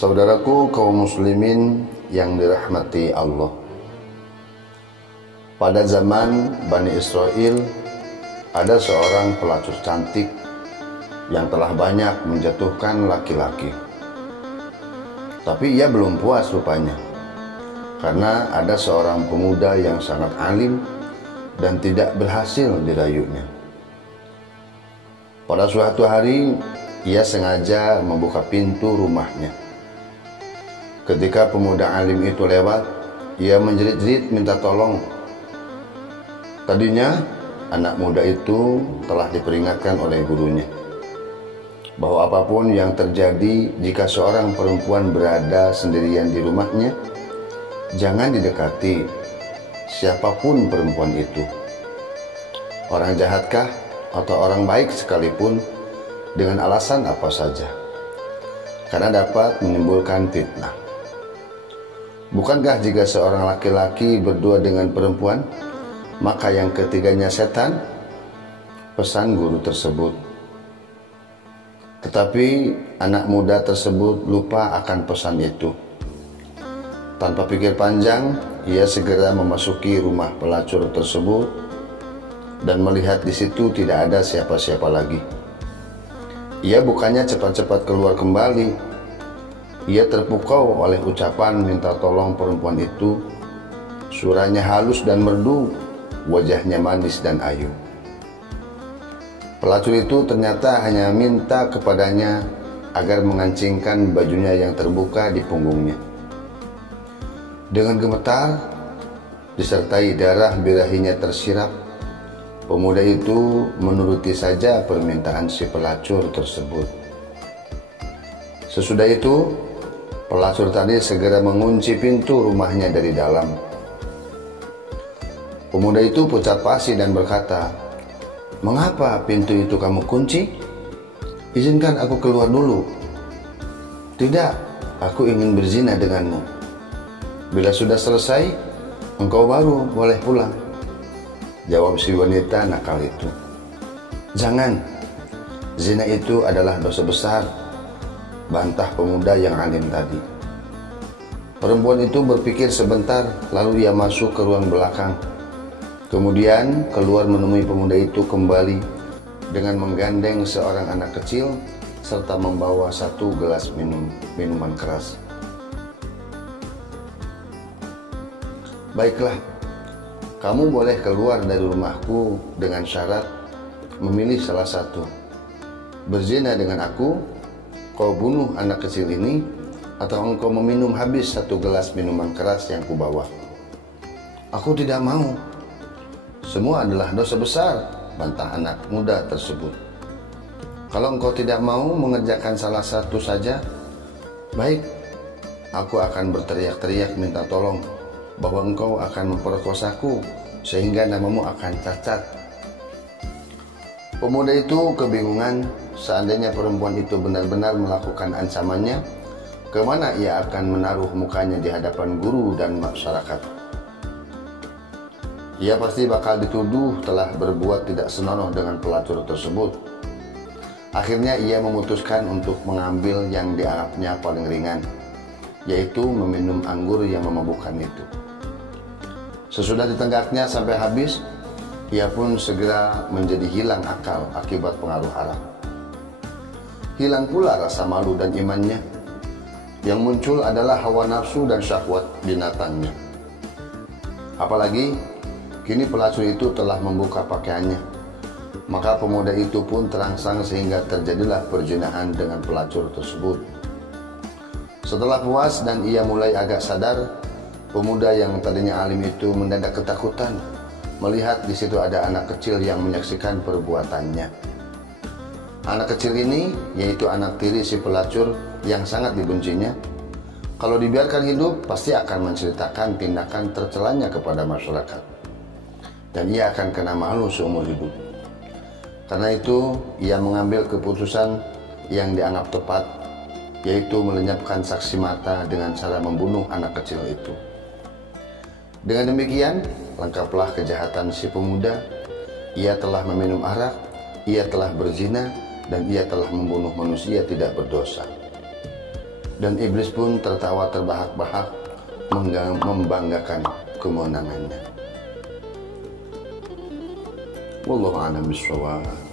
Saudaraku kaum muslimin yang dirahmati Allah, pada zaman Bani Israel ada seorang pelacur cantik yang telah banyak menjatuhkan laki-laki. Tapi ia belum puas rupanya, karena ada seorang pemuda yang sangat alim dan tidak berhasil dirayunya. Pada suatu hari ia sengaja membuka pintu rumahnya. Ketika pemuda alim itu lewat, ia menjerit-jerit minta tolong. Tadinya anak muda itu telah diperingatkan oleh gurunya bahwa apapun yang terjadi jika seorang perempuan berada sendirian di rumahnya, jangan didekati siapapun perempuan itu, orang jahatkah atau orang baik sekalipun, dengan alasan apa saja, karena dapat menimbulkan fitnah. Bukankah jika seorang laki-laki berdua dengan perempuan, maka yang ketiganya setan? Pesan guru tersebut. Tetapi anak muda tersebut lupa akan pesan itu. Tanpa pikir panjang, ia segera memasuki rumah pelacur tersebut dan melihat di situ tidak ada siapa-siapa lagi. Ia bukannya cepat-cepat keluar kembali. Ia terpukau oleh ucapan minta tolong perempuan itu. Suaranya halus dan merdu, wajahnya manis dan ayu. Pelacur itu ternyata hanya minta kepadanya agar mengancingkan bajunya yang terbuka di punggungnya. Dengan gemetar, disertai darah birahinya tersirap, pemuda itu menuruti saja permintaan si pelacur tersebut. Sesudah itu, pelacur tadi segera mengunci pintu rumahnya dari dalam. Pemuda itu pucat pasi dan berkata, "Mengapa pintu itu kamu kunci? Izinkan aku keluar dulu." "Tidak, aku ingin berzina denganmu. Bila sudah selesai, engkau baru boleh pulang," jawab si wanita nakal itu. "Jangan, zina itu adalah dosa besar," bantah pemuda yang alim tadi. Perempuan itu berpikir sebentar, lalu ia masuk ke ruang belakang. Kemudian keluar menemui pemuda itu kembali dengan menggandeng seorang anak kecil serta membawa satu gelas minuman keras. "Baiklah, kamu boleh keluar dari rumahku dengan syarat memilih salah satu. Berzina dengan aku, kau bunuh anak kecil ini, atau engkau meminum habis satu gelas minuman keras yang kubawa." "Aku tidak mau. Semua adalah dosa besar," bantah anak muda tersebut. "Kalau engkau tidak mau mengerjakan salah satu saja, baik, aku akan berteriak-teriak minta tolong bahwa engkau akan memperkosaku sehingga namamu akan cacat." Pemuda itu kebingungan. Seandainya perempuan itu benar-benar melakukan ancamannya, kemana ia akan menaruh mukanya di hadapan guru dan masyarakat? Ia pasti bakal dituduh telah berbuat tidak senonoh dengan pelacur tersebut. Akhirnya ia memutuskan untuk mengambil yang dianggapnya paling ringan, yaitu meminum anggur yang memabukkan itu. Sesudah ditenggaknya sampai habis, ia pun segera menjadi hilang akal akibat pengaruh arak. Hilang pula rasa malu dan imannya. Yang muncul adalah hawa nafsu dan syahwat binatangnya. Apalagi kini pelacur itu telah membuka pakaiannya. Maka pemuda itu pun terangsang sehingga terjadilah perzinahan dengan pelacur tersebut. Setelah puas dan ia mulai agak sadar, pemuda yang tadinya alim itu mendadak ketakutan melihat di situ ada anak kecil yang menyaksikan perbuatannya. Anak kecil ini, yaitu anak tiri si pelacur yang sangat dibencinya, kalau dibiarkan hidup pasti akan menceritakan tindakan tercelanya kepada masyarakat, dan ia akan kena malu seumur hidup. Karena itu, ia mengambil keputusan yang dianggap tepat, yaitu melenyapkan saksi mata dengan cara membunuh anak kecil itu. Dengan demikian, lengkaplah kejahatan si pemuda. Ia telah meminum arak, ia telah berzina, dan ia telah membunuh manusia tidak berdosa. dan iblis pun tertawa terbahak-bahak membanggakan kemenangannya. Wallahu a'lam bishawab.